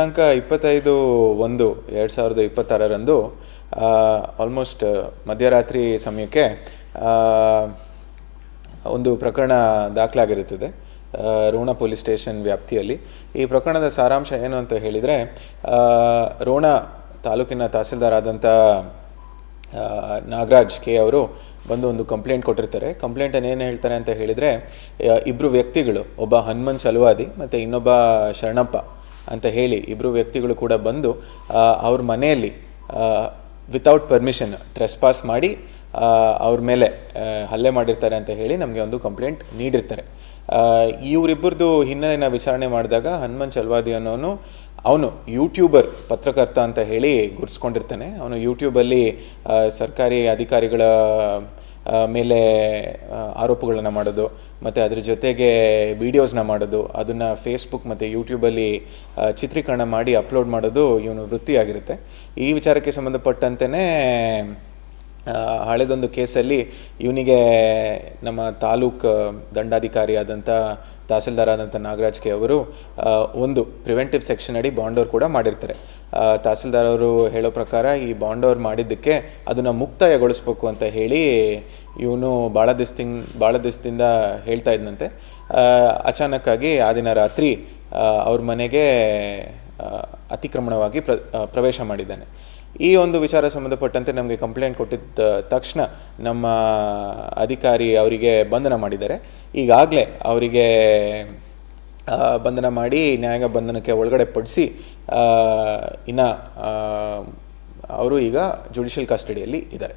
ದಿನಾಂಕ 25/1/2026 ಆಲ್ಮೋಸ್ಟ್ ಮಧ್ಯರಾತ್ರಿ ಸಮಯಕ್ಕೆ ಒಂದು ಪ್ರಕರಣ ದಾಖಲಾಗಿರುತ್ತದೆ ರೋಣ ಪೊಲೀಸ್ ಸ್ಟೇಷನ್ ವ್ಯಾಪ್ತಿಯಲ್ಲಿ. ಈ ಪ್ರಕರಣದ ಸಾರಾಂಶ ಏನು ಅಂತ ಹೇಳಿದರೆ, ರೋಣ ತಾಲೂಕಿನ ತಹಸೀಲ್ದಾರ್ ಆದಂಥ ನಾಗರಾಜ್ ಕೆ ಅವರು ಬಂದು ಒಂದು ಕಂಪ್ಲೇಂಟ್ ಕೊಟ್ಟಿರ್ತಾರೆ. ಕಂಪ್ಲೇಂಟನ್ನು ಏನು ಹೇಳ್ತಾರೆ ಅಂತ ಹೇಳಿದರೆ, ಇಬ್ಬರು ವ್ಯಕ್ತಿಗಳು, ಒಬ್ಬ ಹನುಮನ್ ಚಲವಾದಿ ಮತ್ತು ಇನ್ನೊಬ್ಬ ಶರಣಪ್ಪ ಅಂತ ಹೇಳಿ ಇಬ್ಬರು ವ್ಯಕ್ತಿಗಳು ಕೂಡ ಬಂದು ಅವ್ರ ಮನೆಯಲ್ಲಿ ವಿತೌಟ್ ಪರ್ಮಿಷನ್ ಟ್ರೆಸ್ಪಾಸ್ ಮಾಡಿ ಅವ್ರ ಮೇಲೆ ಹಲ್ಲೆ ಮಾಡಿರ್ತಾರೆ ಅಂತ ಹೇಳಿ ನಮಗೆ ಒಂದು ಕಂಪ್ಲೇಂಟ್ ನೀಡಿರ್ತಾರೆ. ಇವರಿಬ್ಬರದು ಹಿನ್ನೆಲೆನ ವಿಚಾರಣೆ ಮಾಡಿದಾಗ ಹನುಮನ್ ಚಲವಾದಿ ಅನ್ನೋನು ಅವನು ಯೂಟ್ಯೂಬರ್ ಪತ್ರಕರ್ತ ಅಂತ ಹೇಳಿ ಗುರುತಿಸ್ಕೊಂಡಿರ್ತಾನೆ. ಅವನು ಯೂಟ್ಯೂಬಲ್ಲಿ ಸರ್ಕಾರಿ ಅಧಿಕಾರಿಗಳ ಮೇಲೆ ಆರೋಪಗಳನ್ನು ಮಾಡೋದು ಮತ್ತು ಅದ್ರ ಜೊತೆಗೆ ವೀಡಿಯೋಸ್ನ ಮಾಡೋದು, ಅದನ್ನು ಫೇಸ್ಬುಕ್ ಮತ್ತು ಯೂಟ್ಯೂಬಲ್ಲಿ ಚಿತ್ರೀಕರಣ ಮಾಡಿ ಅಪ್ಲೋಡ್ ಮಾಡೋದು ಇವನು ವೃತ್ತಿಯಾಗಿರುತ್ತೆ. ಈ ವಿಚಾರಕ್ಕೆ ಸಂಬಂಧಪಟ್ಟಂತೆಯೇ ಹಳೆದೊಂದು ಕೇಸಲ್ಲಿ ಇವನಿಗೆ ನಮ್ಮ ತಾಲೂಕು ದಂಡಾಧಿಕಾರಿ ಆದಂಥ ತಹಸೀಲ್ದಾರ್ ಆದಂಥ ನಾಗರಾಜ್ ಕೆ ಅವರು ಒಂದು ಪ್ರಿವೆಂಟಿವ್ ಸೆಕ್ಷನ್ ಅಡಿ ಬಾಂಡ್ ಓವರ್ ಕೂಡ ಮಾಡಿರ್ತಾರೆ. ತಹಸೀಲ್ದಾರ್ ಅವರು ಹೇಳೋ ಪ್ರಕಾರ ಈ ಬಾಂಡ್ ಓವರ್ ಮಾಡಿದ್ದಕ್ಕೆ ಅದನ್ನು ಮುಕ್ತಾಯಗೊಳಿಸ್ಬೇಕು ಅಂತ ಹೇಳಿ ಇವನು ಭಾಳ ದಿವಸದಿಂದ ಹೇಳ್ತಾ ಇದ್ದಂತೆ. ಅಚಾನಕ್ಕಾಗಿ ಆ ದಿನ ರಾತ್ರಿ ಅವ್ರ ಮನೆಗೆ ಅತಿಕ್ರಮಣವಾಗಿ ಪ್ರವೇಶ ಮಾಡಿದ್ದಾನೆ. ಈ ಒಂದು ವಿಚಾರ ಸಂಬಂಧಪಟ್ಟಂತೆ ನಮಗೆ ಕಂಪ್ಲೇಂಟ್ ಕೊಟ್ಟಿದ್ದ ತಕ್ಷಣ ನಮ್ಮ ಅಧಿಕಾರಿ ಅವರಿಗೆ ಬಂಧನ ಮಾಡಿದ್ದಾರೆ. ಈಗಾಗಲೇ ಅವರಿಗೆ ಬಂಧನ ಮಾಡಿ ನ್ಯಾಯಾಂಗ ಬಂಧನಕ್ಕೆ ಒಳಗಡೆ ಪಡಿಸಿ ಇನ್ನು ಅವರು ಈಗ ಜುಡಿಷಿಯಲ್ ಕಸ್ಟಡಿಯಲ್ಲಿ ಇದ್ದಾರೆ.